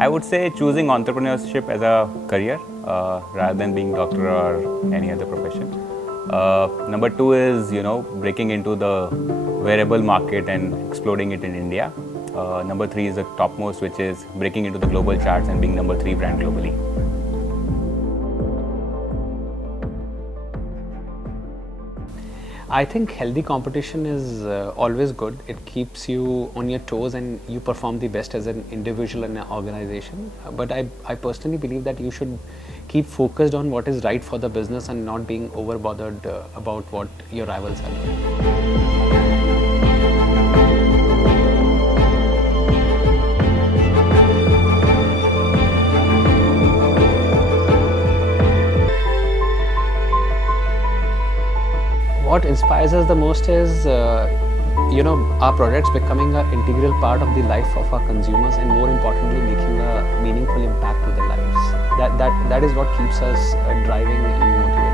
I would say choosing entrepreneurship as a career rather than being doctor or any other profession. Number two is breaking into the wearable market and exploding it in India. Number three is the topmost, which is breaking into the global charts and being number 3 brand globally. I think healthy competition is always good. It keeps you on your toes and you perform the best as an individual and an organization. But I personally believe that you should keep focused on what is right for the business and not being over bothered about what your rivals are doing. What inspires us the most is our products becoming an integral part of the life of our consumers, and more importantly making a meaningful impact to their lives. That is what keeps us driving and motivated.